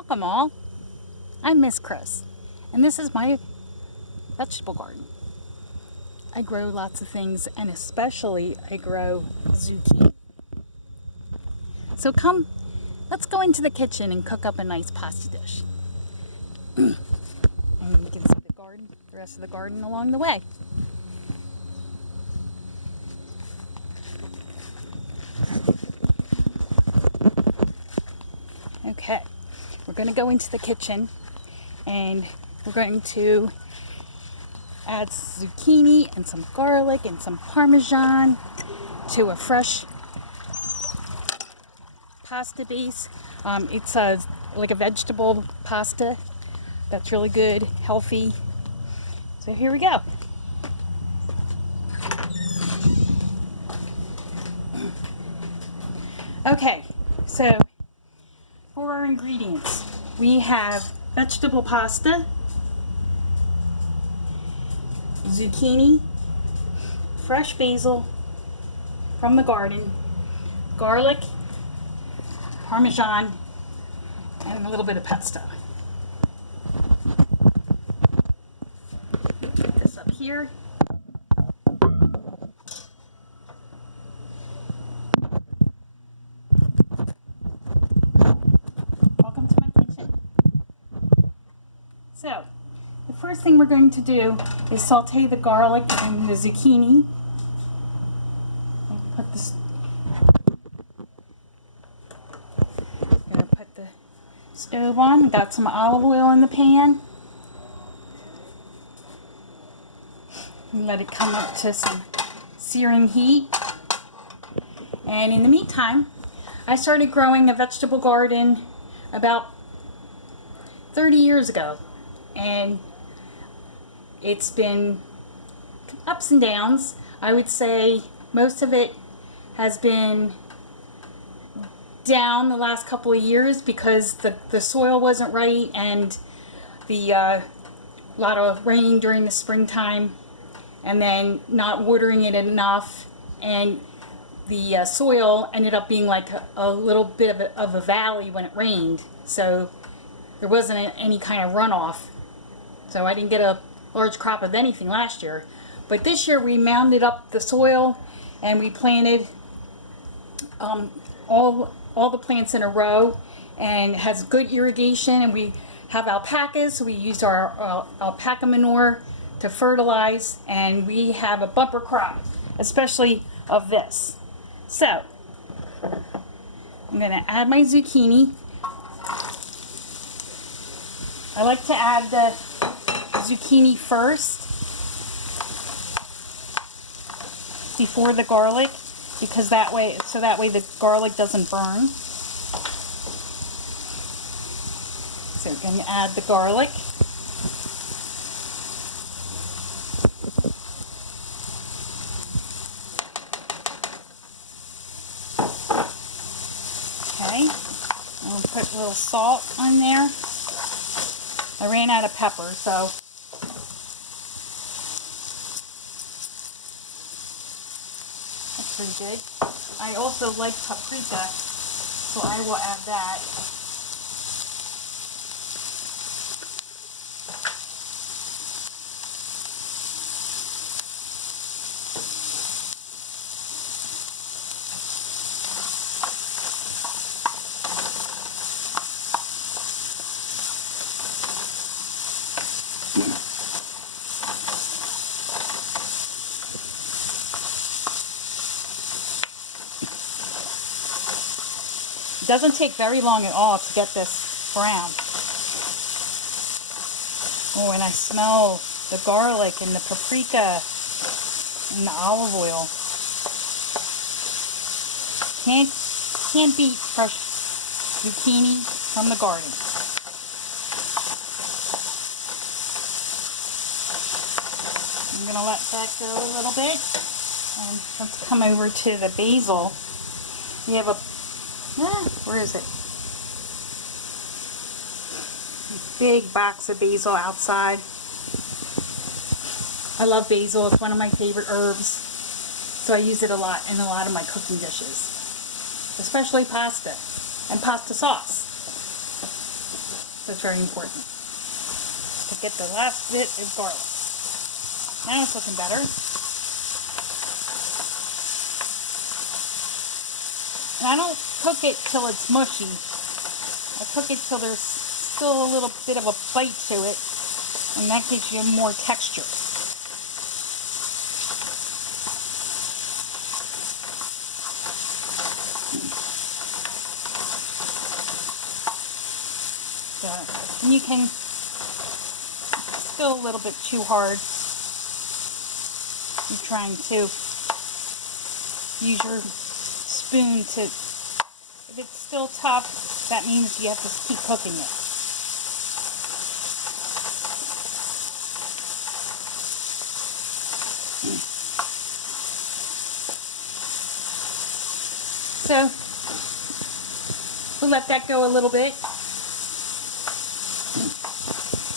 Welcome all. I'm Miss Chris, and this is my vegetable garden. I grow lots of things, and especially I grow zucchini. So come, let's go into the kitchen and cook up a nice pasta dish. And you can see the rest of the garden along the way. Okay, we're going to go into the kitchen and we're going to add zucchini and some garlic and some Parmesan to a fresh pasta base. It's like a vegetable pasta that's really good, healthy. So here we go. Okay, so for our ingredients, we have vegetable pasta, zucchini, fresh basil from the garden, garlic, Parmesan, and a little bit of pesto. Put this up here. Welcome to my kitchen. So, the first thing we're going to do is saute the garlic and the zucchini. Put this. Gonna put the stove on. Got some olive oil in the pan. And let it come up to some searing heat. And in the meantime, I started growing a vegetable garden about 30 years ago, and it's been ups and downs. I would say most of it has been down the last couple of years because the soil wasn't right, and the lot of rain during the springtime, and then not watering it enough, and the soil ended up being like a little bit of a valley when it rained, so there wasn't any kind of runoff. So I didn't get a large crop of anything last year. But this year we mounded up the soil and we planted all the plants in a row, and it has good irrigation, and we have alpacas, so we used our alpaca manure to fertilize, and we have a bumper crop, especially of this. So, I'm going to add my zucchini. I like to add the zucchini first before the garlic, because that way the garlic doesn't burn. So we're going to add the garlic. Okay, I'll put a little salt on there. I ran out of pepper, so that's pretty good. I also like paprika, so I will add that. It doesn't take very long at all to get this brown. Oh, and I smell the garlic and the paprika and the olive oil. Can't beat fresh zucchini from the garden. I'm going to let that go a little bit. And let's come over to the basil. We have a where is it? A big box of basil outside. I love basil. It's one of my favorite herbs. So I use it a lot in a lot of my cooking dishes, especially pasta and pasta sauce. That's very important. To get the last bit of garlic. Now it's looking better. And I don't cook it till it's mushy. I cook it till there's still a little bit of a bite to it, and that gives you more texture. So, and you can, still a little bit too hard. You're trying to use your spoon to, if it's still tough, that means you have to keep cooking it. So we'll let that go a little bit.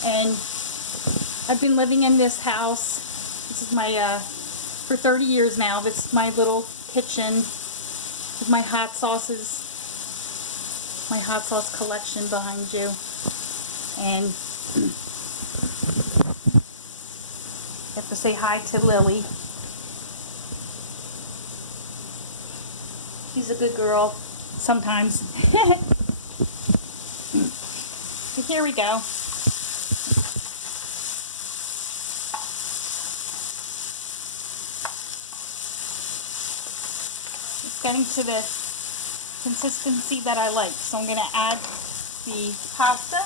And I've been living in this house. This is my, for 30 years now. This is my little kitchen with my hot sauces, my hot sauce collection behind you. And I have to say hi to Lily. She's a good girl sometimes. So here we go. It's getting to the consistency that I like. So I'm going to add the pasta.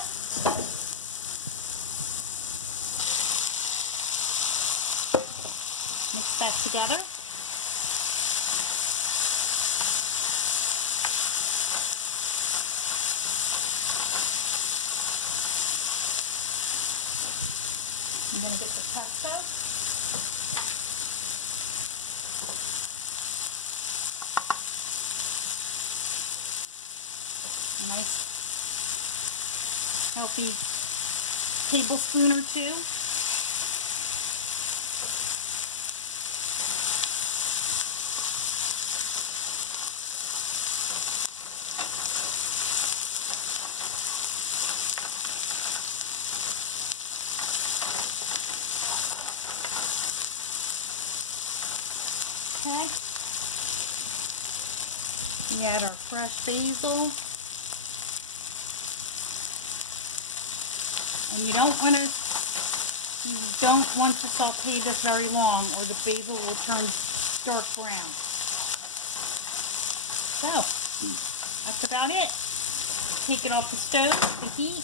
Mix that together. I'm going to get the pesto. A nice healthy tablespoon or two. Okay. We add our fresh basil. And you don't want to saute this very long, or the basil will turn dark brown. So that's about it. Take it off the stove, the heat,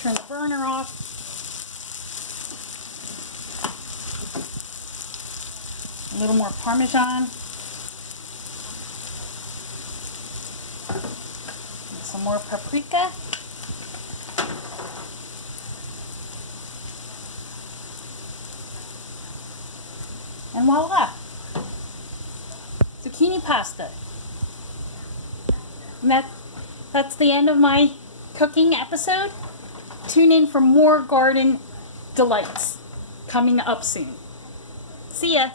turn the burner off. A little more Parmesan. And some more paprika. And voila! Zucchini pasta. And that's the end of my cooking episode. Tune in for more garden delights coming up soon. See ya!